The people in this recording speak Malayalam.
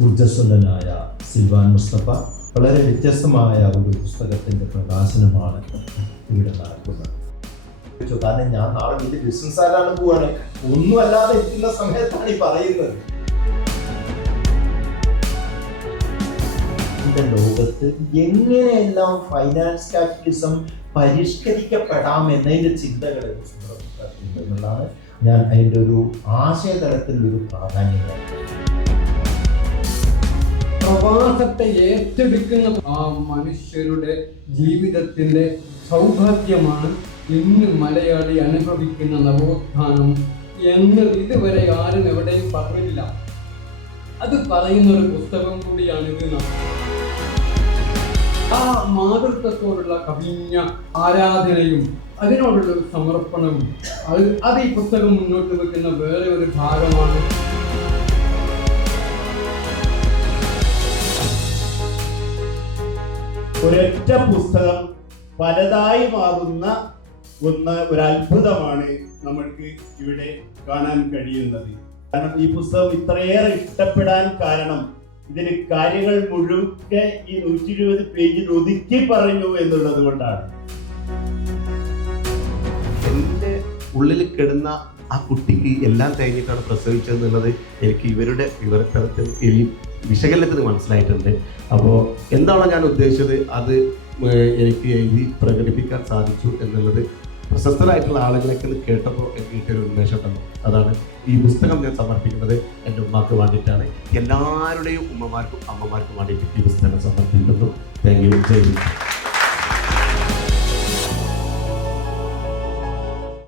ഊർജസ്വലനായ സിൽവാൻ മുസ്തഫ വളരെ വ്യത്യസ്തമായ ഒരു പുസ്തകത്തിന്റെ പ്രകാശനമാണ് ഇവിടെ നടക്കുന്നത്. കാരണം ഞാൻ നാളെ വലിയ ആരാണ് പോവാണ്. ഒന്നും അല്ലാതെ ഇരിക്കുന്ന സമയത്താണ് ഈ പറയുന്നത്. ഇന്നത്തെ ലോകത്ത് എങ്ങനെയെല്ലാം ഫൈനാൻസ് ക്യാപിറ്റലിസം പരിഷ്കരിക്കപ്പെടാം എന്നതിന്റെ ചിന്തകൾ എന്നുള്ളതാണ് ഞാൻ അതിന്റെ ഒരു ആശയതലത്തിൽ ഒരു പ്രാധാന്യം. പ്രവാസത്തെ ഏറ്റെടുക്കുന്ന ആ മനുഷ്യരുടെ ജീവിതത്തിന്റെ സൗഭാഗ്യമാണ് ഇന്ന് മലയാളി അനുഭവിക്കുന്ന നവോത്ഥാനം എന്ന് ഇതുവരെ ആരും എവിടെയും പറഞ്ഞില്ല അത് പറയുന്ന ഒരു പുസ്തകം കൂടിയാണ് ഇത് ആ മാതൃത്വത്തോടുള്ള കവിഞ്ഞ ആരാധനയും അതിനോടുള്ള സമർപ്പണവും അത് അത് ഈ പുസ്തകം മുന്നോട്ട് വെക്കുന്ന വേറെ ഒരു ഭാഗമാണ് ഒരൊറ്റ പുസ്തകം പലതായി മാറുന്ന ഒന്ന് ഒരു അത്ഭുതമാണ് നമ്മൾക്ക് ഇവിടെ കാണാൻ കഴിയുന്നത്. കാരണം ഈ പുസ്തകം ഇത്രയേറെ ഇഷ്ടപ്പെടാൻ കാരണം ഇതിന് കാര്യങ്ങൾ മുഴുക്കെ ഈ നൂറ്റി ഇരുപത് പേജിൽ ഒതുക്കി പറഞ്ഞു എന്നുള്ളത് കൊണ്ടാണ്. എന്റെ ഉള്ളിൽ കിടന്ന ആ കുട്ടിക്ക് എല്ലാം കഴിഞ്ഞിട്ടാണ് പ്രസവിച്ചതെന്നുള്ളത് എനിക്ക് ഇവരുടെ വിവരത്തലത്തിൽ ഈ വിശകലനത്തിന് മനസ്സിലായിട്ടുണ്ട്. അപ്പോൾ എന്താണോ ഞാൻ ഉദ്ദേശിച്ചത് അത് എനിക്ക് എഴുതി പ്രകടിപ്പിക്കാൻ സാധിച്ചു എന്നുള്ളത് പ്രശസ്തരായിട്ടുള്ള ആളുകളൊക്കെ കേട്ടപ്പോൾ എനിക്ക് കിട്ടിയൊരു ഉന്മേഷം ഉണ്ടല്ലോ അതാണ് ഈ പുസ്തകം ഞാൻ സമർപ്പിക്കുന്നത് എന്റെ ഉമ്മാക്ക് വേണ്ടിയിട്ടാണ്. എല്ലാവരുടെയും ഉമ്മമാർക്കും അമ്മമാർക്കും വേണ്ടിയിട്ട് ഈ പുസ്തകം സമർപ്പിക്കുന്നു. Thank you Jai.